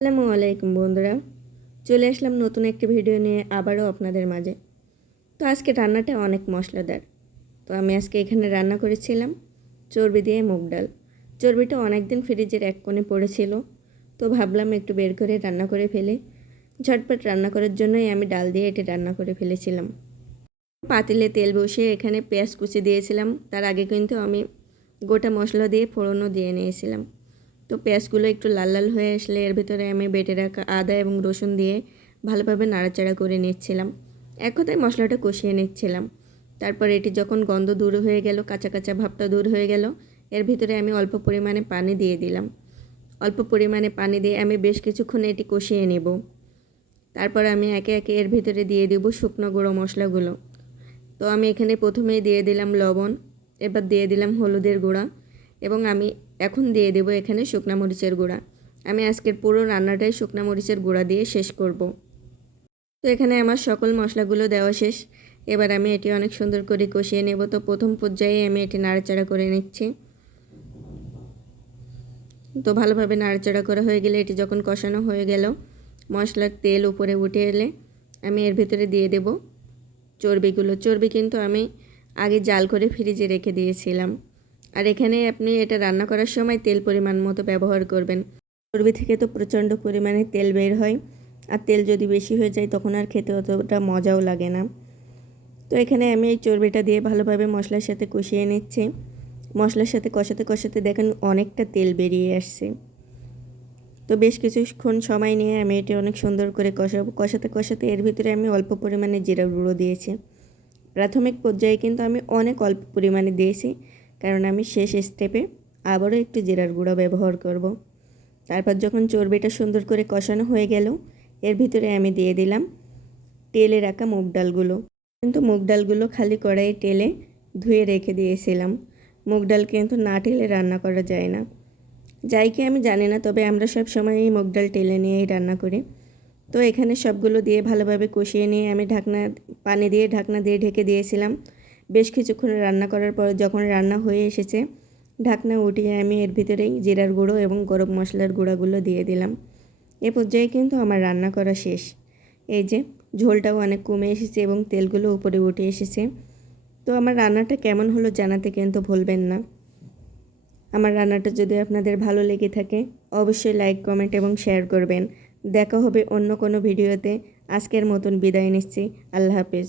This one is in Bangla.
আসসালামু আলাইকুম বন্ধুরা, চলে আসলাম নতুন একটি ভিডিও নিয়ে আবারও আপনাদের মাঝে। তো আজকে রান্নাটা অনেক মশলাদার। তো আমি আজকে এখানে রান্না করেছিলাম চর্বি দিয়ে মুগ ডাল। চর্বিটা অনেক দিন ফ্রিজের এক কোণে পড়েছিল, তো ভাবলাম একটু বের করে রান্না করে ফেলে। ঝটপট রান্না করার জন্যই আমি ডাল দিয়ে এটি রান্না করে ফেলেছিলাম। পাতিলে তেল বসিয়ে এখানে পেঁয়াজ কুচি দিয়েছিলাম। তার আগে কিন্তু আমি গোটা মশলা দিয়ে ফোড়নও দিয়ে নিয়েছিলাম। তো পেঁয়াজগুলো একটু লাল লাল হয়ে আসলে এর ভিতরে আমি বেটে রাখা আদা এবং রসুন দিয়ে ভালোভাবে নাড়াচাড়া করে নিচ্ছিলাম। এক কথায় মশলাটা কষিয়ে নিচ্ছিলাম। তারপর এটি যখন গন্ধ দূর হয়ে গেল, কাঁচা কাঁচা ভাবটা দূর হয়ে গেল, এর ভিতরে আমি অল্প পরিমাণে পানি দিয়ে দিলাম। অল্প পরিমাণে পানি দিয়ে আমি বেশ কিছুক্ষণ এটি কষিয়ে নেব। তারপর আমি একে একে এর ভিতরে দিয়ে দেব শুকনো গুঁড়ো মশলাগুলো। তো আমি এখানে প্রথমেই দিয়ে দিলাম লবণ, এবার দিয়ে দিলাম হলুদের গুঁড়া এবং আমি এখন দিয়ে দেব এখানে শুকনা মরিচের গুঁড়া। আমি আজকের পুরো রান্নাটাই শুকনা মরিচের গুঁড়া দিয়ে শেষ করব। তো এখানে আমার সকল মশলাগুলো দেওয়া শেষ। এবার আমি এটি অনেক সুন্দর করে কষিয়ে নেব। তো প্রথম পর্যায়ে আমি এটি নাড়াচাড়া করে নিচ্ছি। তো ভালোভাবে নাড়াচাড়া করা হয়ে গেলে এটি যখন কষানো হয়ে গেল, মশলার তেল উপরে উঠে এলে আমি এর ভিতরে দিয়ে দেব চর্বিগুলো। চর্বি কিন্তু আমি আগে জাল করে ফ্রিজে রেখে দিয়েছিলাম। আর এখানে আপনি এটা রান্না করার সময় তেল পরিমাণ মতো ব্যবহার করবেন। চর্বি থেকে তো প্রচণ্ড পরিমাণে তেল বের হয়, আর তেল যদি বেশি হয়ে যায় তখন আর খেতে অতটা মজাও লাগে না। তো এখানে আমি এই চর্বিটা দিয়ে ভালোভাবে মশলার সাথে কষিয়ে নিচ্ছি। মশলার সাথে কষাতে কষাতে দেখেন অনেকটা তেল বেরিয়ে আসছে। তো বেশ কিছুক্ষণ সময় নিয়ে আমি এটি অনেক সুন্দর করে কষাতে কষাতে এর ভিতরে আমি অল্প পরিমাণে জিরা গুঁড়ো দিয়েছি। প্রাথমিক পর্যায়ে কিন্তু আমি অনেক অল্প পরিমাণে দিয়েছি, কারণ আমি শেষ স্টেপে আবারও একটু জিরার গুঁড়ো ব্যবহার করব। তারপর যখন চর্বিটা সুন্দর করে কষানো হয়ে গেল, এর ভিতরে আমি দিয়ে দিলাম টেলে রাখা মুগ ডালগুলো। কিন্তু মুগ ডালগুলো খালি কড়াইয়ে টেলে ধুয়ে রেখে দিয়েছিলাম। মুগ ডাল কিন্তু না টেলে রান্না করা যায় না। যাই কি আমি জানি না, তবে আমরা সব সময় এই মুগ ডাল টেলে নিয়েই রান্না করি। তো এখানে সবগুলো দিয়ে ভালোভাবে কষিয়ে নিয়ে আমি পানি দিয়ে ঢাকনা দিয়ে ঢেকে দিয়েছিলাম। বেশ কিছুক্ষণ রান্না করার পর যখন রান্না হয়ে এসেছে, ঢাকনা উঠিয়ে আমি এর ভিতরেই জিরার গুঁড়ো এবং গরম মশলার গুঁড়াগুলো দিয়ে দিলাম। এ পর্যায়ে কিন্তু আমার রান্না করা শেষ। এই যে ঝোলটাও অনেক কমে এসেছে এবং তেলগুলো উপরে উঠে এসেছে। তো আমার রান্নাটা কেমন হলো জানাতে কিন্তু ভুলবেন না। আমার রান্নাটা যদি আপনাদের ভালো লেগে থাকে অবশ্যই লাইক, কমেন্ট এবং শেয়ার করবেন। দেখা হবে অন্য কোনো ভিডিওতে। আজকের মতন বিদায় নিচ্ছি। আল্লাহ হাফেজ।